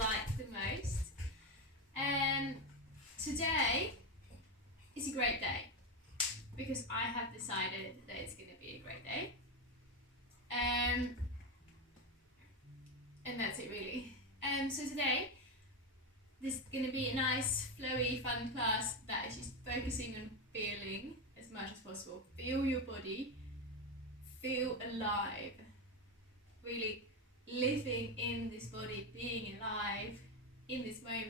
like the most. Today is a great day because I have decided that it's going to be a great day. And that's it really. So today, this is going to be a nice, flowy, fun class that is just focusing on feeling as much as possible. Feel your body, feel alive, really living in this body, being alive in this moment.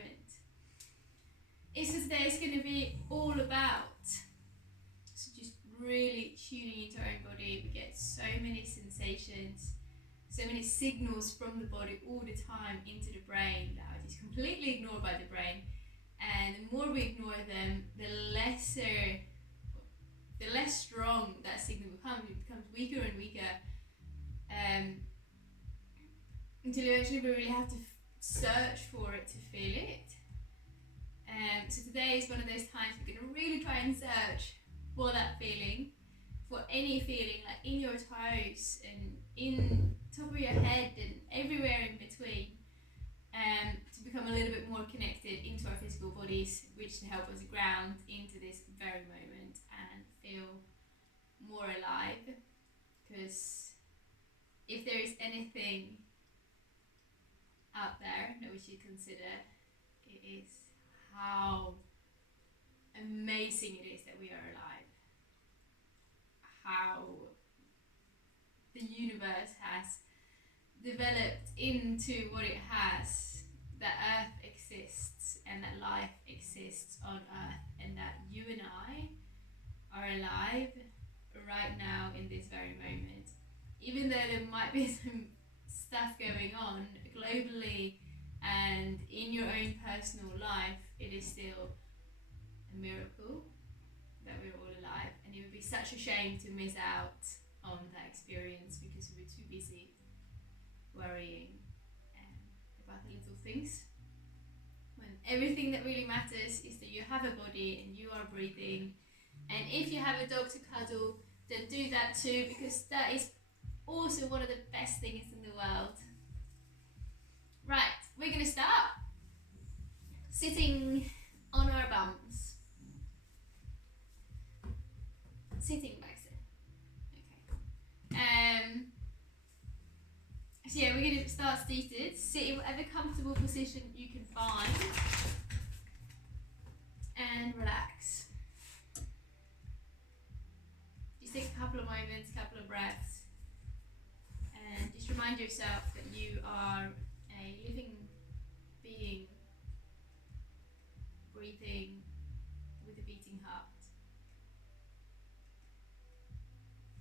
So today is going to be all about, so just really tuning into our own body. We get so many sensations, so many signals from the body all the time into the brain that are just completely ignored by the brain. And the more we ignore them, the less strong that signal becomes. It becomes weaker and weaker, until eventually we really have to search for it to feel it. So today is one of those times we're going to really try and search for that feeling, for any feeling, like in your toes and in top of your head and everywhere in between, to become a little bit more connected into our physical bodies, which to help us ground into this very moment and feel more alive. Because if there is anything out there that we should consider, it is how amazing it is that we are alive. How the universe has developed into what it has, that Earth exists and that life exists on Earth, and that you and I are alive right now in this very moment. Even though there might be some stuff going on globally and in your own personal life, it is still a miracle that we're all alive, and it would be such a shame to miss out on that experience because we're too busy worrying about the little things, when everything that really matters is that you have a body and you are breathing. And if you have a dog to cuddle, then do that too, because that is also one of the best things in the world. Right, we're going to start sitting on our bums. Sitting back there. Okay. So yeah, we're going to start seated. Sit in whatever comfortable position you can find. And relax. Just take a couple of moments, a couple of breaths. And just remind yourself that you are a living being, breathing with a beating heart.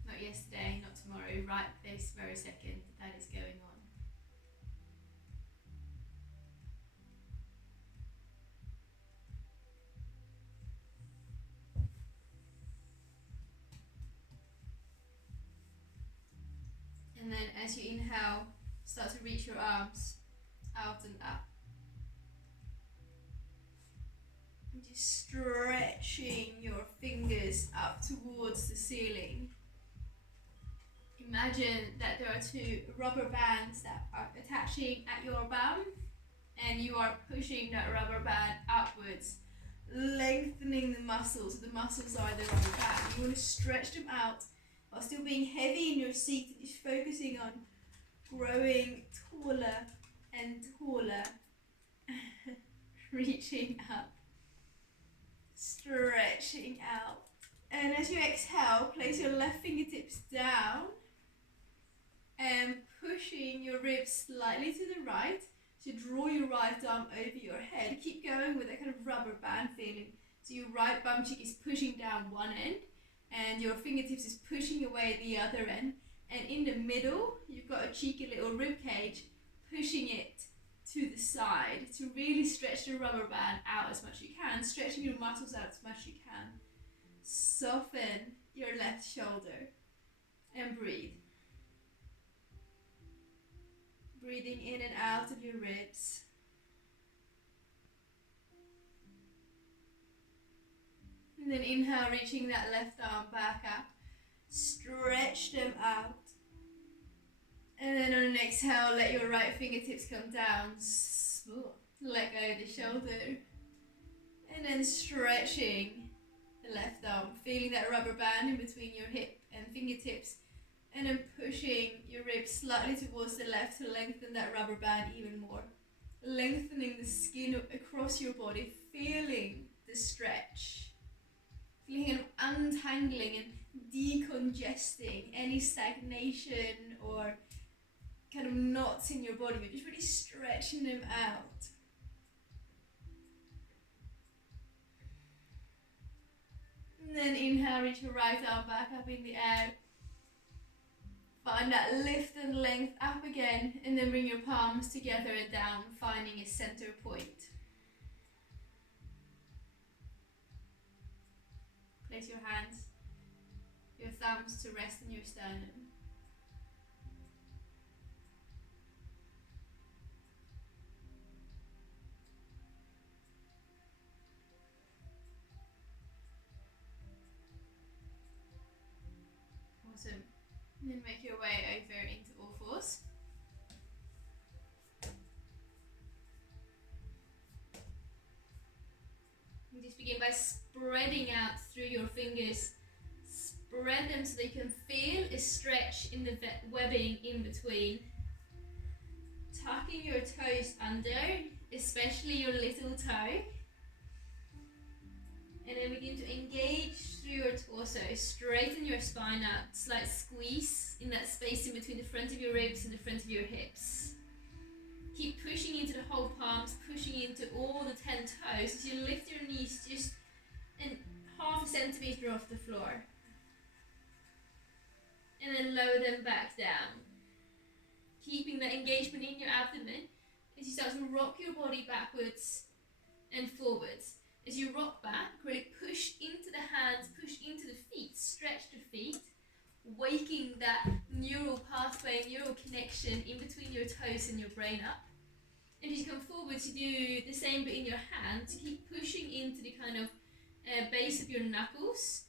Not yesterday, not tomorrow, right this very second that is going on. And then as you inhale, start to reach your arms out and up. And just stretching your fingers up towards the ceiling. Imagine that there are two rubber bands that are attaching at your bum, and you are pushing that rubber band upwards, lengthening the muscles. The muscles are the rubber band. You want to stretch them out while still being heavy in your seat, and just focusing on growing taller and taller. Reaching up, stretching out. And as you exhale, place your left fingertips down and pushing your ribs slightly to the right. So draw your right arm over your head. Keep going with that kind of rubber band feeling. So your right bum cheek is pushing down one end and your fingertips is pushing away the other end. And in the middle, you've got a cheeky little rib cage pushing it to the side to really stretch the rubber band out as much as you can, stretching your muscles out as much as you can. Soften your left shoulder and breathe. Breathing in and out of your ribs. And then inhale, reaching that left arm back up. Stretch them out. And then on an exhale, let your right fingertips come down. Ooh. Let go of the shoulder. And then stretching the left arm, feeling that rubber band in between your hip and fingertips. And then pushing your ribs slightly towards the left to lengthen that rubber band even more. Lengthening the skin across your body, feeling the stretch. Feeling kind of untangling and decongesting any stagnation or kind of knots in your body. You're just really stretching them out. And then inhale, reach your right arm back up in the air. Find that lift and length up again, and then bring your palms together and down, finding a center point. Place your hands, your thumbs to rest on your sternum. Awesome. And then make your way over into all fours. And just begin by spreading out through your fingers. Spread them so they can feel a stretch in the webbing in between. Tucking your toes under, especially your little toe. And then begin to engage through your torso. Straighten your spine out. Slight squeeze in that space in between the front of your ribs and the front of your hips. Keep pushing into the whole palms, pushing into all the 10 toes as you lift your knees just half a centimeter off the floor. And then lower them back down. Keeping that engagement in your abdomen as you start to rock your body backwards and forwards. As you rock back, really push into the hands, push into the feet, stretch the feet, waking that neural pathway, neural connection in between your toes and your brain up. And as you come forward to do the same but in your hand, to keep pushing into the kind of base of your knuckles,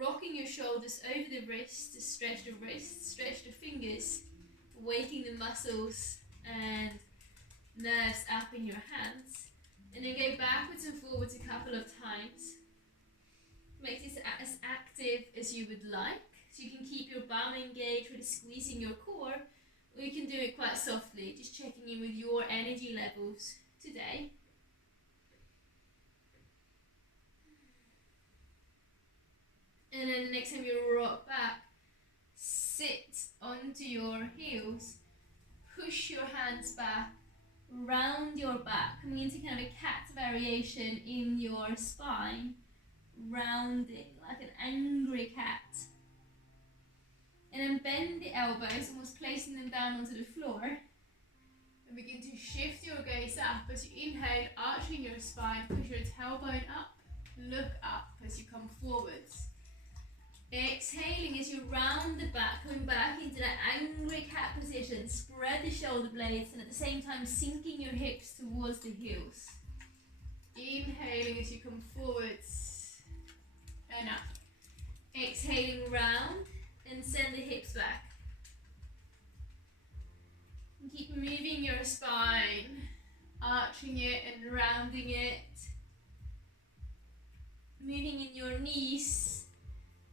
rocking your shoulders over the wrists to stretch the wrists, stretch the fingers, waking the muscles and nerves up in your hands. And then go backwards and forwards a couple of times. Make this as active as you would like. So you can keep your bum engaged, really squeezing your core, or you can do it quite softly, just checking in with your energy levels today. And then the next time you rock back, sit onto your heels, push your hands back, round your back, coming into kind of a cat variation in your spine, rounding like an angry cat. And then bend the elbows, almost placing them down onto the floor. And begin to shift your gaze up as you inhale, arching your spine, push your tailbone up, look up as you come forwards. Exhaling as you round the back, coming back into that angry cat position. Spread the shoulder blades and at the same time sinking your hips towards the heels. Inhaling as you come forwards and up. Exhaling round and send the hips back. And keep moving your spine, arching it and rounding it. Moving in your knees,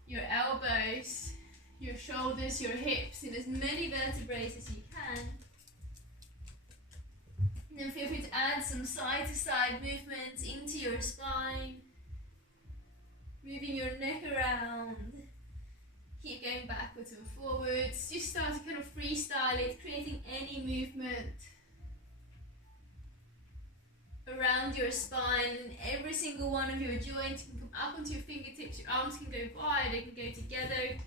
your elbows, your shoulders, your hips, in as many vertebrae as you can. And then feel free to add some side to side movements into your spine. Moving your neck around. Keep going backwards and forwards. Just start to kind of freestyle it, creating any movement around your spine. And every single one of your joints can come up onto your fingertips. Your arms can go wide, they can go together.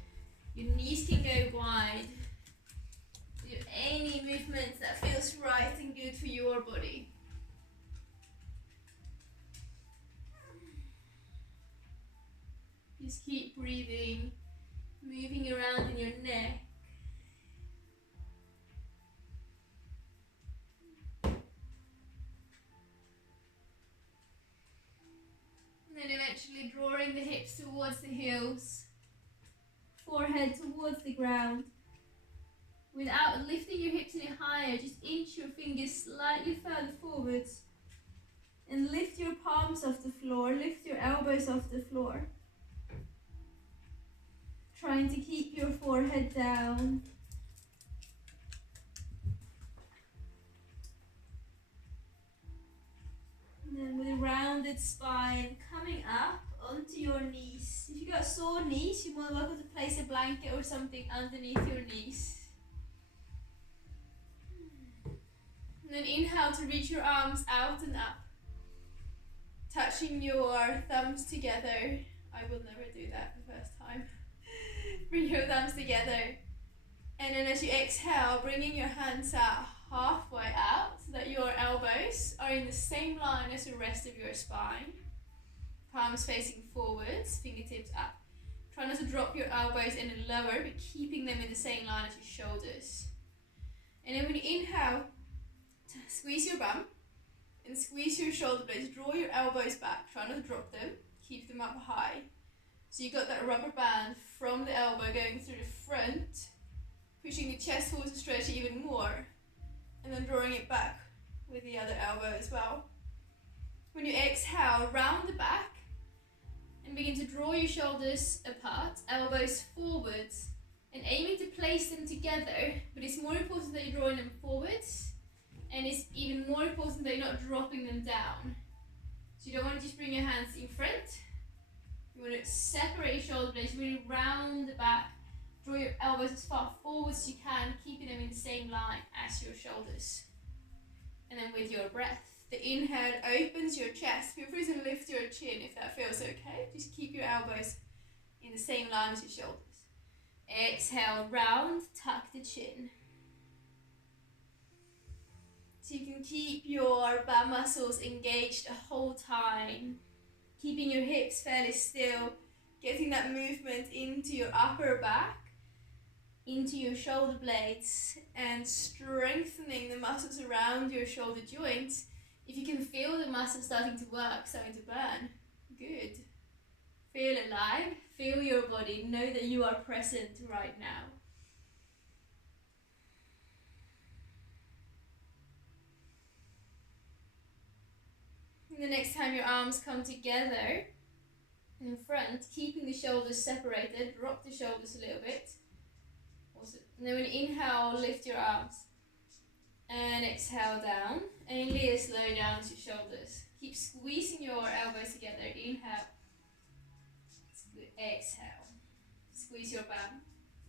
Your knees can go wide. Do any movements that feels right and good for your body. Just keep breathing, moving around in your neck. And then eventually drawing the hips towards the heels, forehead towards the ground, Without lifting your hips any higher, just inch your fingers slightly further forwards. And lift your palms off the floor, lift your elbows off the floor. Trying to keep your forehead down. And then with a rounded spine, coming up onto your knees. If you've got sore knees, you're more than welcome to place a blanket or something underneath your knees. And then inhale to reach your arms out and up. Touching your thumbs together. I will never do that the first time. Bring your thumbs together. And then as you exhale, bringing your hands out halfway out so that your elbows are in the same line as the rest of your spine. Palms facing forwards, fingertips up. Try not to drop your elbows any lower, but keeping them in the same line as your shoulders. And then when you inhale, squeeze your bum and squeeze your shoulder blades. Draw your elbows back. Try not to drop them. Keep them up high. So you got that rubber band from the elbow going through the front, pushing the chest forward to stretch it even more, and then drawing it back with the other elbow as well. When you exhale, round the back and begin to draw your shoulders apart, elbows forwards, and aiming to place them together, but it's more important that you're drawing them forwards, and it's even more important that you're not dropping them down. So you don't want to just bring your hands in front. You want to separate your shoulder blades, really round the back, draw your elbows as far forward as you can, keeping them in the same line as your shoulders. And then with your breath, the inhale opens your chest. Feel free to lift your chin if that feels okay. Just keep your elbows in the same line as your shoulders. Exhale, round, tuck the chin. So you can keep your back muscles engaged the whole time. Keeping your hips fairly still. Getting that movement into your upper back, into your shoulder blades, and strengthening the muscles around your shoulder joints. If you can feel the muscles starting to work, starting to burn, good. Feel alive, feel your body, know that you are present right now. And the next time your arms come together in front, keeping the shoulders separated, rock the shoulders a little bit. And then when you inhale, lift your arms. And exhale down. And Leah, slow down to your shoulders. Keep squeezing your elbows together. Inhale. Exhale. Squeeze your bum.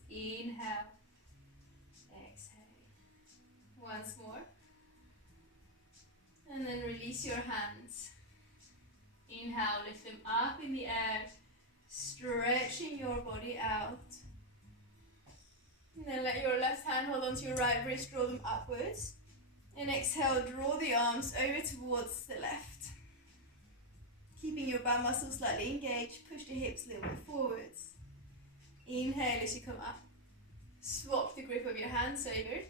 Inhale. Exhale. Once more. And then release your hands. Inhale, lift them up in the air. Stretching your body out. And then let your left hand hold onto your right wrist, draw them upwards. And exhale, draw the arms over towards the left. Keeping your back muscles slightly engaged, push the hips a little bit forwards. Inhale as you come up. Swap the grip of your hands over,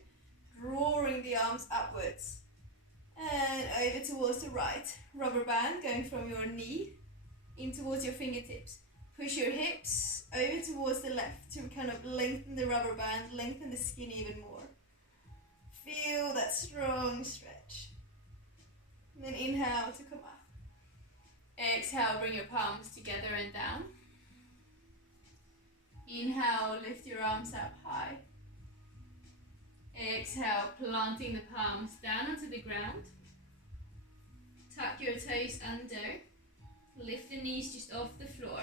drawing the arms upwards. And over towards the right. Rubber band going from your knee in towards your fingertips. Push your hips over towards the left to kind of lengthen the rubber band, lengthen the skin even more. Feel that strong stretch. And then inhale to come up. Exhale, bring your palms together and down. Inhale, lift your arms up high. Exhale, planting the palms down onto the ground. Tuck your toes under. Lift the knees just off the floor.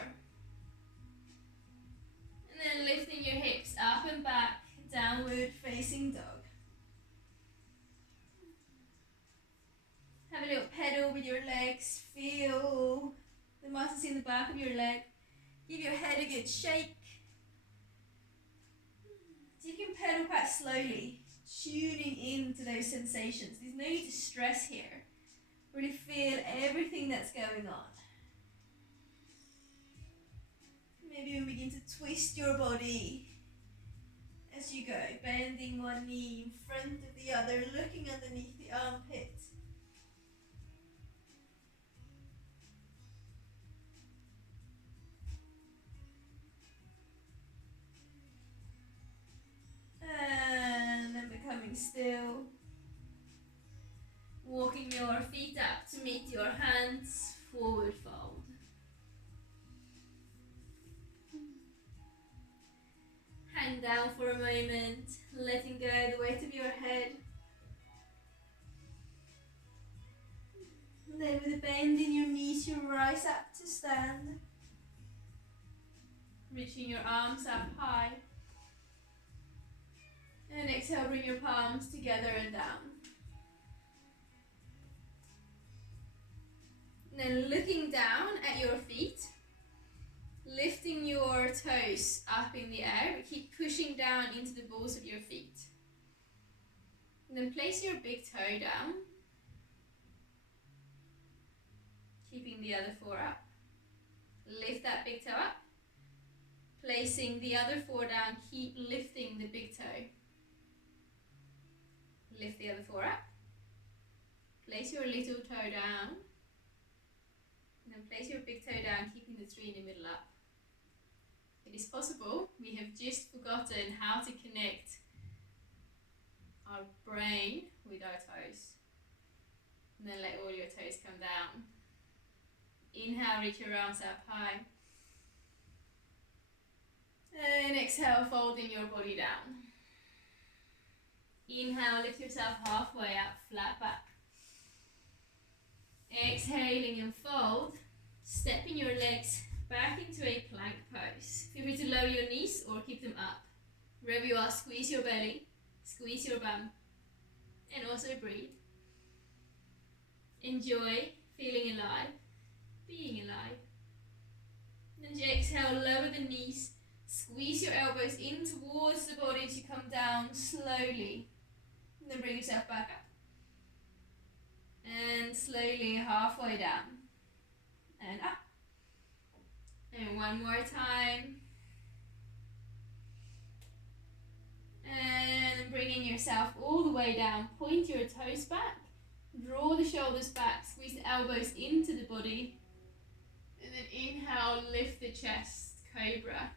And then lifting your hips up and back, downward facing dog. Have a little pedal with your legs. Feel the muscles in the back of your leg. Give your head a good shake. So you can pedal quite slowly, tuning into those sensations. There's no need to stress here. Really feel everything that's going on. Maybe we begin to twist your body as you go, bending one knee in front of the other, looking underneath the armpit. your feet up to meet your hands, forward fold. Hang down for a moment, letting go the weight of your head. Then with a bend in your knees, you rise up to stand. Reaching your arms up high. And exhale, bring your palms together and down. And then looking down at your feet, lifting your toes up in the air, but keep pushing down into the balls of your feet. And then place your big toe down, keeping the other four up. Lift that big toe up, placing the other four down, keep lifting the big toe. Lift the other four up, place your little toe down, and then place your big toe down, keeping the three in the middle up. It is possible we have just forgotten how to connect our brain with our toes. And then let all your toes come down. Inhale, reach your arms up high. And exhale, folding your body down. Inhale, lift yourself halfway up, flat back. Exhaling and fold, stepping your legs back into a plank pose. Feel free to lower your knees or keep them up. Wherever you are, squeeze your belly, squeeze your bum, and also breathe. Enjoy feeling alive, being alive. And as you exhale, lower the knees, squeeze your elbows in towards the body as you come down slowly. And then bring yourself back up. And slowly halfway down. And up. And one more time. And bringing yourself all the way down. Point your toes back. Draw the shoulders back. Squeeze the elbows into the body. And then inhale, lift the chest, cobra.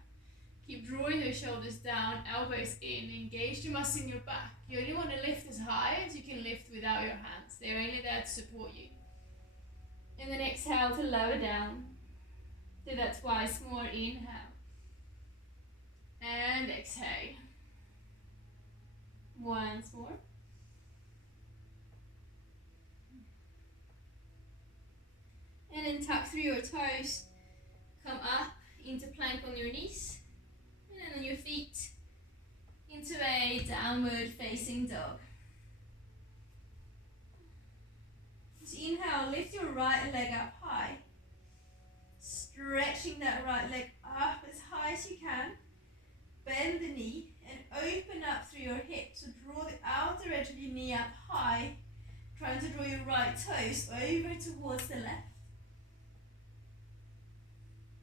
Keep drawing those shoulders down, elbows in, engage the muscle in your back. You only want to lift as high as you can lift without your hands. They're only there to support you. And then exhale to lower down. Do that twice more. Inhale. And exhale. Once more. And then tuck through your toes. Come up into plank on your knees. And then your feet into a downward facing dog. Just inhale, lift your right leg up high. Stretching that right leg up as high as you can. Bend the knee and open up through your hips. So draw the outer edge of your knee up high. Trying to draw your right toes over towards the left.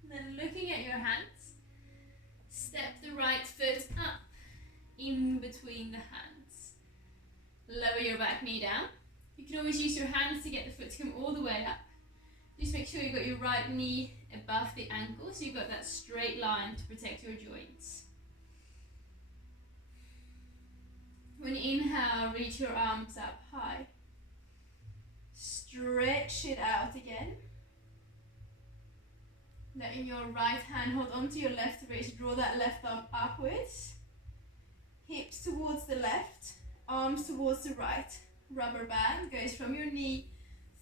And then looking at your hands. Step the right foot up in between the hands. Lower your back knee down. You can always use your hands to get the foot to come all the way up. Just make sure you've got your right knee above the ankle so you've got that straight line to protect your joints. When you inhale, reach your arms up high. Stretch it out again. Letting your right hand hold onto your left wrist, draw that left arm upwards. Hips towards the left, arms towards the right. Rubber band goes from your knee,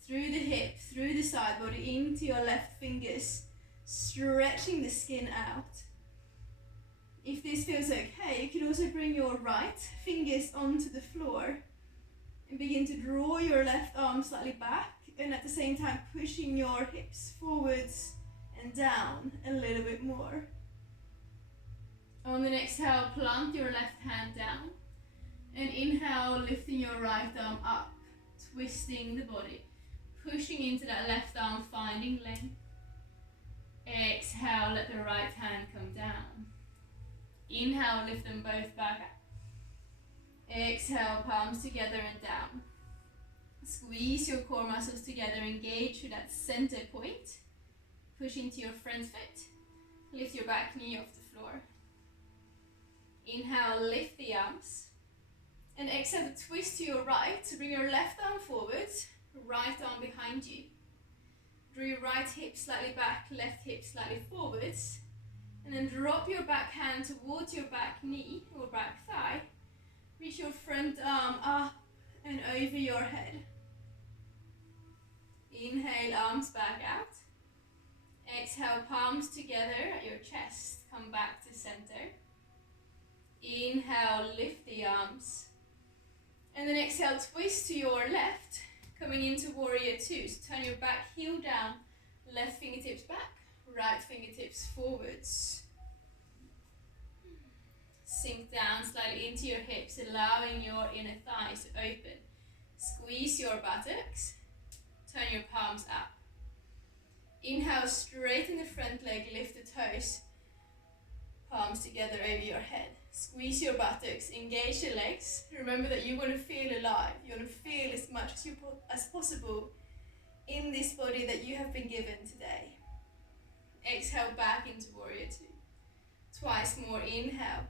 through the hip, through the side body, into your left fingers, stretching the skin out. If this feels okay, you can also bring your right fingers onto the floor and begin to draw your left arm slightly back and at the same time pushing your hips forwards and down a little bit more. On the exhale, plant your left hand down and inhale, lifting your right arm up, twisting the body, pushing into that left arm, finding length. Exhale, let the right hand come down. Inhale, lift them both back up. Exhale, palms together and down. Squeeze your core muscles together, engage through that center point. Push into your front foot. Lift your back knee off the floor. Inhale, lift the arms. And exhale to twist to your right to bring your left arm forward. right arm behind you. Draw your right hip slightly back, left hip slightly forwards. And then drop your back hand towards your back knee or back thigh. Reach your front arm up and over your head. Inhale, arms back out. Exhale, palms together at your chest. Come back to center. Inhale, lift the arms. And then exhale, twist to your left, coming into warrior two. So turn your back heel down, left fingertips back, right fingertips forwards. Sink down slightly into your hips, allowing your inner thighs to open. Squeeze your buttocks, turn your palms up. Inhale, straighten the front leg, lift the toes, palms together over your head. Squeeze your buttocks, engage your legs. Remember that you want to feel alive. You want to feel as much as possible in this body that you have been given today. Exhale back into warrior two. Twice more, inhale.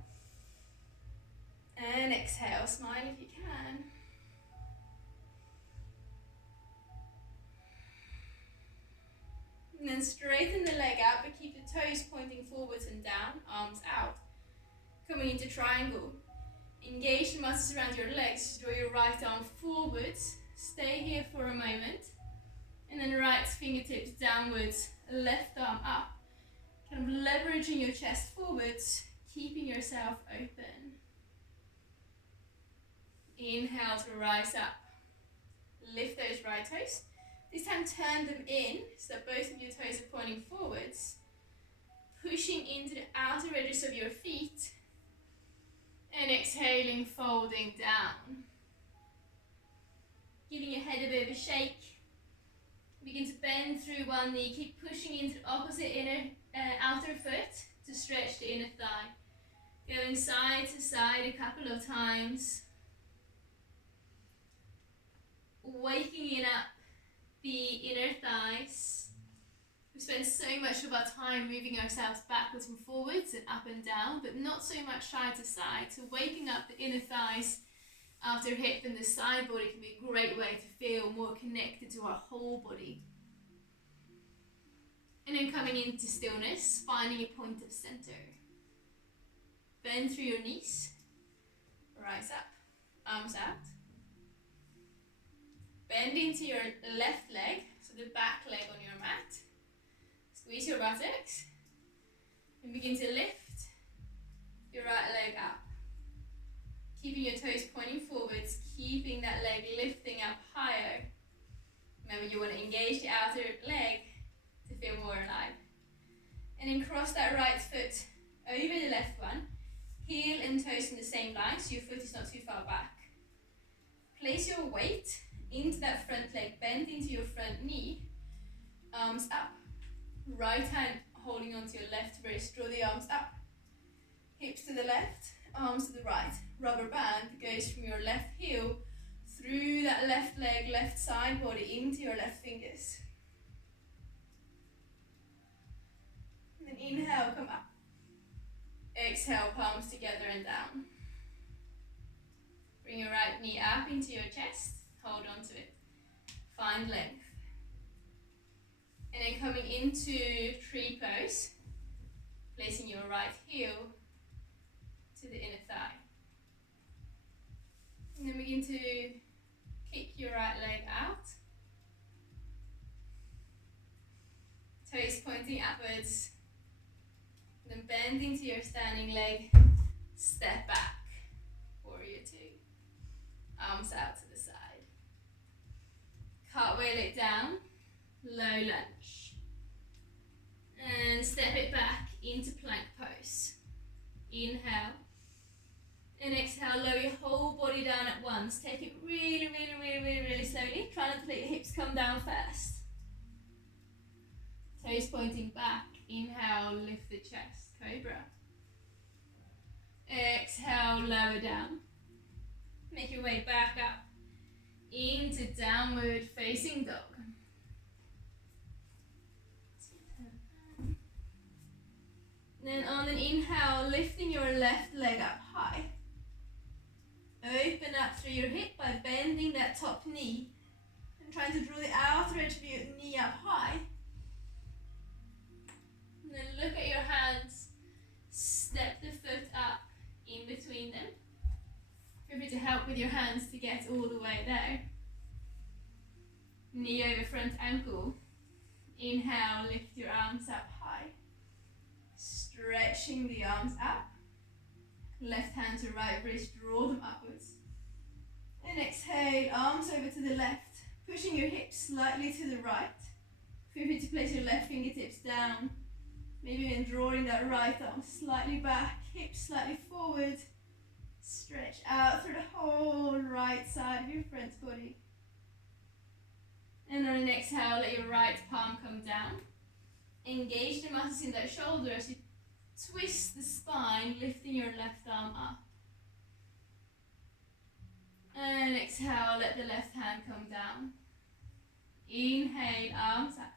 And exhale, smile if you can. And then straighten the leg out, but keep the toes pointing forwards and down, arms out. Coming into triangle. Engage the muscles around your legs. Draw your right arm forwards. Stay here for a moment. And then right fingertips downwards, left arm up. Kind of leveraging your chest forwards, keeping yourself open. Inhale to rise up. Lift those right toes. This time turn them in so that both of your toes are pointing forwards. Pushing into the outer edges of your feet. And exhaling, folding down. Giving your head a bit of a shake. Begin to bend through one knee. Keep pushing into the opposite outer foot to stretch the inner thigh. Going side to side a couple of times. Waking up the inner thighs. We spend so much of our time moving ourselves backwards and forwards and up and down, but not so much side to side. So waking up the inner thighs after hip and the side body can be a great way to feel more connected to our whole body. And then coming into stillness, finding a point of center. Bend through your knees. Rise up. Arms out. Bend into your left leg, so the back leg on your mat. Squeeze your buttocks. And begin to lift your right leg up. Keeping your toes pointing forwards, keeping that leg lifting up higher. Remember, you want to engage the outer leg to feel more alive. And then cross that right foot over the left one. Heel and toes in the same line, so your foot is not too far back. Place your weight into that front leg, bend into your front knee, arms up. Right hand holding onto your left wrist, draw the arms up. Hips to the left, arms to the right. Rubber band goes from your left heel through that left leg, left side body into your left fingers. And then inhale, come up. Exhale, palms together and down. Bring your right knee up into your chest. Hold on to it. Find length. And then coming into tree pose, placing your right heel to the inner thigh. And then begin to kick your right leg out. Toes pointing upwards. Then bend into your standing leg. Step back. Warrior two. Arms out to the side. Cartwheel it down. Low lunge. And step it back into plank pose. Inhale. And exhale, lower your whole body down at once. Take it really, really, really, really, really slowly. Try not to let your hips come down first. Toes pointing back. Inhale, lift the chest. Cobra. Exhale, lower down. Make your way back up into downward facing dog. Then on an inhale, lifting your left leg up high. Open up through your hip by bending that top knee and And trying to draw the outer edge of your knee up high. And then look at your hands. Step the foot up in between them. Feel free to help with your hands to get all the way there. Knee over front ankle. Inhale, lift your arms up high. Stretching the arms up. Left hand to right wrist, draw them upwards. And exhale, arms over to the left, pushing your hips slightly to the right. Feel free to place your left fingertips down. Maybe even drawing that right arm slightly back, hips slightly forward. Stretch out through the whole right side of your front body. And on an exhale, let your right palm come down. Engage the muscles in that shoulder as you twist the spine, lifting your left arm up. And exhale, let the left hand come down. Inhale, arms up.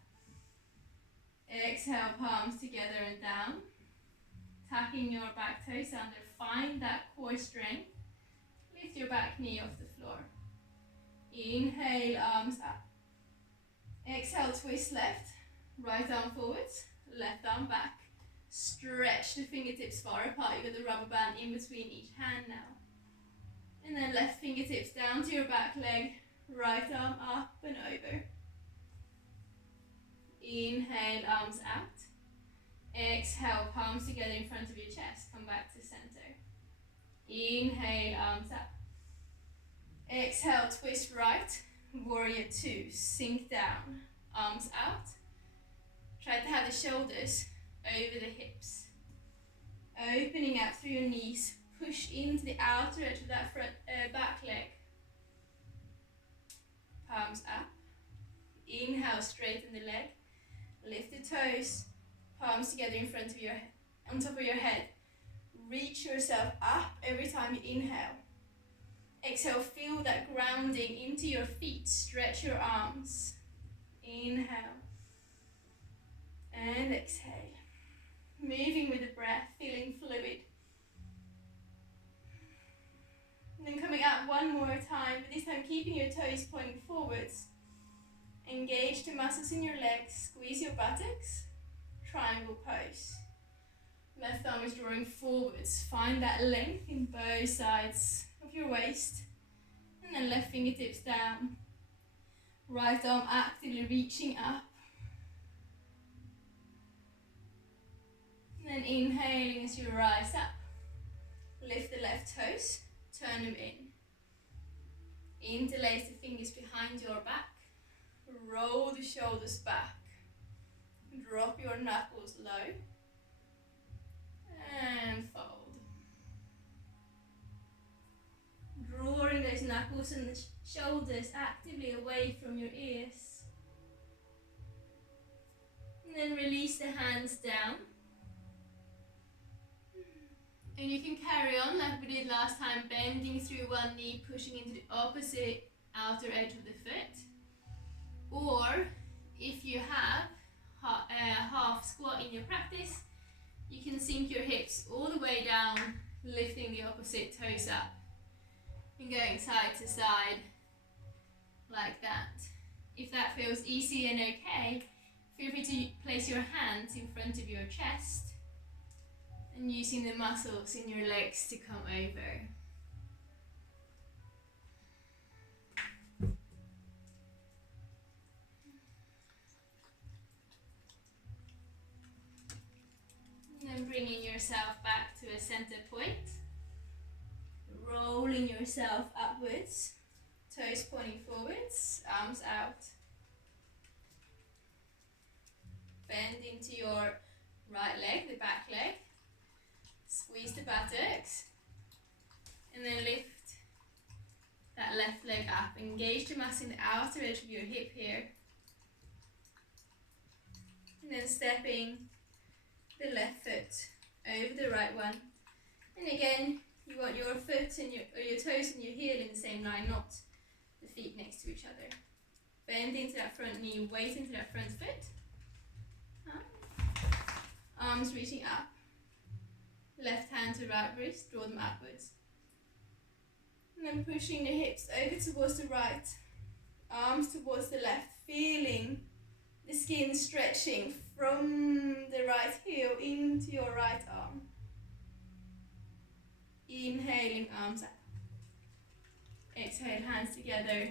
Exhale, palms together and down. Tucking your back toes under. Find that core strength. Lift your back knee off the floor. Inhale, arms up. Exhale, twist left. Right arm forwards, left arm back. Stretch the fingertips far apart. You've got the rubber band in between each hand now. And then left fingertips down to your back leg. Right arm up and over. Inhale, arms out. Exhale, palms together in front of your chest. Come back to center. Inhale, arms up. Exhale, twist right. Warrior two. Sink down. Arms out. Try to have the shoulders over the hips. Opening out through your knees. Push into the outer edge of that front back leg. Palms up. Inhale, straighten the leg. Lift the toes. Palms together in front of your head, on top of your head. Reach yourself up every time you inhale. Exhale, feel that grounding into your feet. Stretch your arms. Inhale. And exhale. Moving with the breath, feeling fluid. And then coming up one more time, but this time keeping your toes pointing forwards. Engage the muscles in your legs, squeeze your buttocks, triangle pose. Left arm is drawing forwards, find that length in both sides of your waist. And then left fingertips down. Right arm actively reaching up. And then inhaling as you rise up. Lift the left toes, turn them in. Interlace the fingers behind your back. Roll the shoulders back. Drop your knuckles low. And fold. Drawing those knuckles and the shoulders actively away from your ears. And then release the hands down. And you can carry on like we did last time, bending through one knee, pushing into the opposite outer edge of the foot. Or if you have half squat in your practice, you can sink your hips all the way down, lifting the opposite toes up and going side to side like that. If that feels easy and okay, feel free to place your hands in front of your chest and using the muscles in your legs to come over. And then bringing yourself back to a center point. Rolling yourself upwards. Toes pointing forwards, arms out. Bend into your right leg, the back leg. Squeeze the buttocks. And then lift that left leg up. Engage the muscle in the outer edge of your hip here. And then stepping the left foot over the right one. And again, you want your foot and your toes and your heel in the same line, not the feet next to each other. Bend into that front knee, weight into that front foot. Arms reaching up. Left hand to right wrist, draw them upwards. And then pushing the hips over towards the right. Arms towards the left, feeling the skin stretching from the right heel into your right arm. Inhaling, arms up. Exhale, hands together,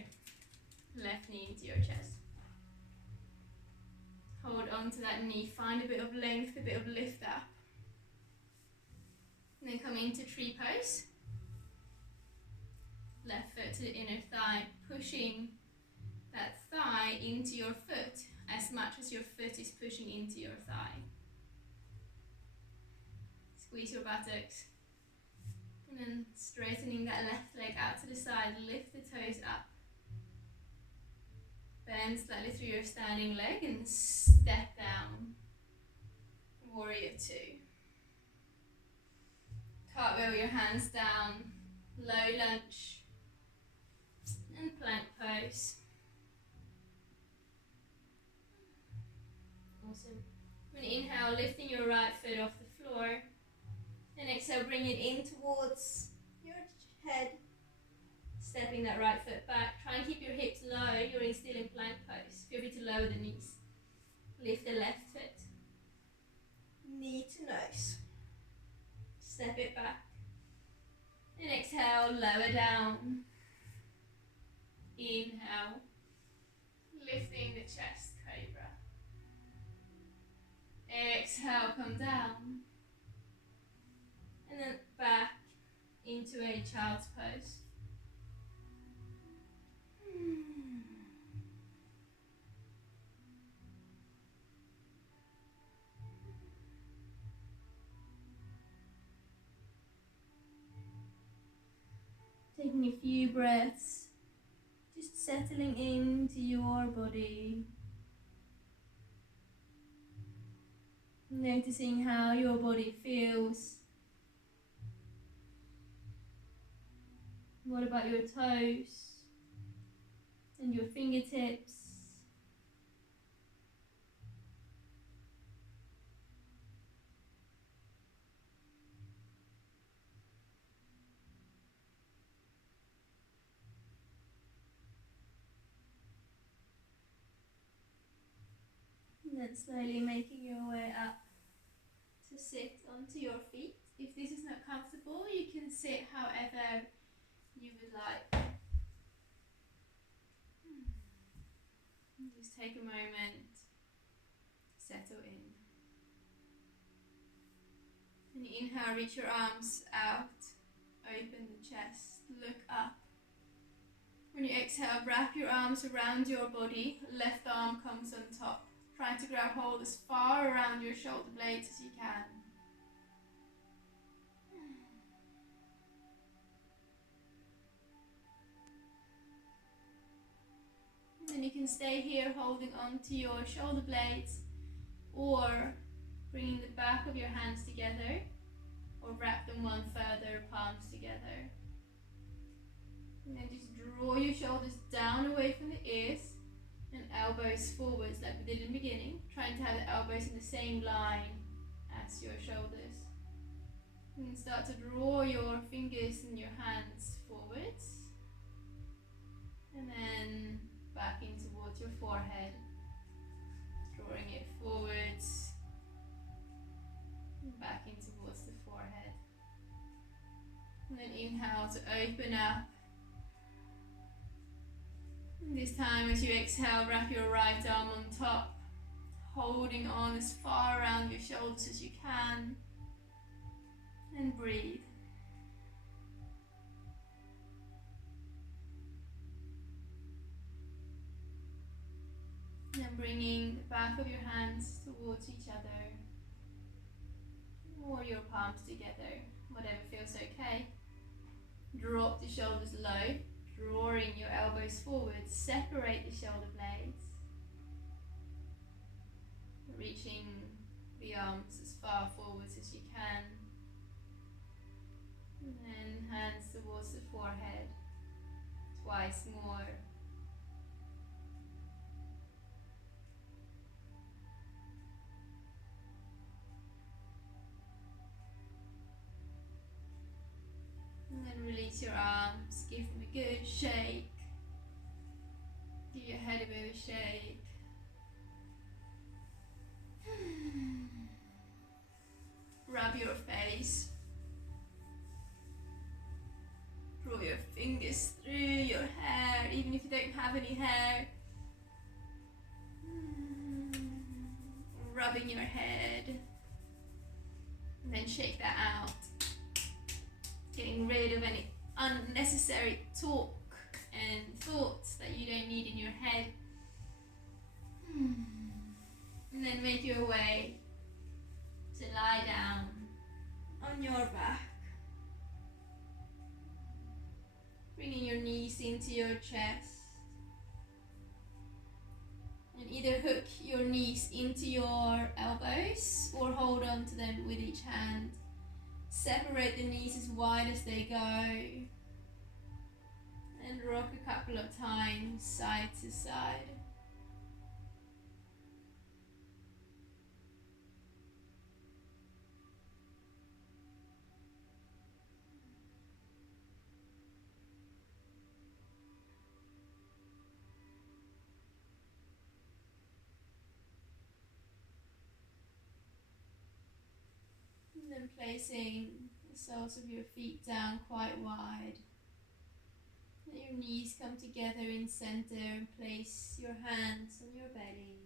left knee into your chest. Hold on to that knee, find a bit of length, a bit of lift up. And then come into tree pose. Left foot to the inner thigh, pushing that thigh into your foot as much as your foot is pushing into your thigh. Squeeze your buttocks. And then straightening that left leg out to the side, lift the toes up. Bend slightly through your standing leg and step down. Warrior two. Cartwheel your hands down, low lunge, and plank pose. Awesome. When you inhale, lifting your right foot off the floor, and exhale, bring it in towards your head, stepping that right foot back. Try and keep your hips low, you're still in plank pose. Feel free to lower the knees. Lift the left foot, knee to nose, step it back, and exhale, lower down. Inhale, lifting the chest, cobra. Exhale, come down, and then back into a child's pose. Taking a few breaths, just settling into your body. Noticing how your body feels. What about your toes and your fingertips? And then slowly making your way up to sit onto your feet. If this is not comfortable, you can sit however you would like. Just take a moment, settle in. When you inhale, reach your arms out, open the chest, look up. When you exhale, wrap your arms around your body, left arm comes on top. Try to grab hold as far around your shoulder blades as you can. And you can stay here holding on to your shoulder blades, or bringing the back of your hands together, or wrap them one further, palms together. And then just draw your shoulders down away from the ears and elbows forwards like we did in the beginning, trying to have the elbows in the same line as your shoulders. And then start to draw your fingers and your hands forwards, and then back in towards your forehead, drawing it forwards and back in towards the forehead. And then inhale to open up. And this time as you exhale, wrap your right arm on top, holding on as far around your shoulders as you can, and breathe. And bringing the back of your hands towards each other, or your palms together, whatever feels okay. Drop the shoulders low, drawing your elbows forward, separate the shoulder blades, reaching the arms as far forwards as you can, and then hands towards the forehead, twice more. And then release your arms, give them a good shake. head a bit of a shake. Rub your face. Draw your fingers through your hair, even if you don't have any hair. Rubbing your head. And then shake that out. Getting rid of any unnecessary talk and thoughts that you don't need in your head. And then make your way to lie down on your back. Bringing your knees into your chest. And either hook your knees into your elbows or hold on to them with each hand. Separate the knees as wide as they go. And rock a couple of times side to side. And then placing the soles of your feet down quite wide. Let your knees come together in center and place your hands on your belly.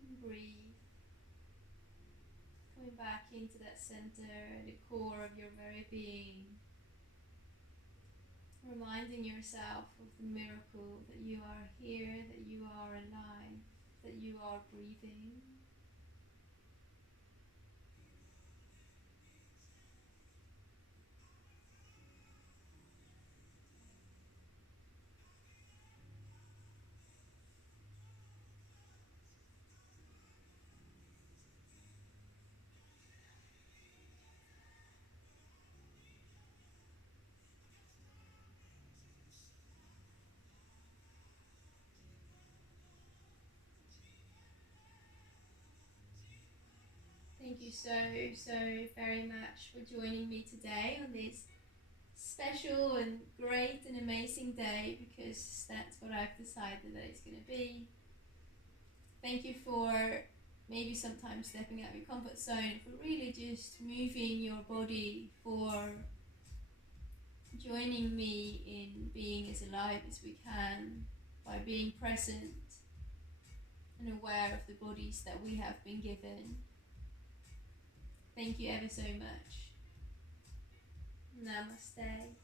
And breathe. Coming back into that center, the core of your very being. Reminding yourself of the miracle that you are here, that you are alive, that you are breathing. Thank you so very much for joining me today on this special and great and amazing day, because that's what I've decided that it's going to be. Thank you for maybe sometimes stepping out of your comfort zone, for really just moving your body, for joining me in being as alive as we can by being present and aware of the bodies that we have been given. Thank you ever so much. Namaste.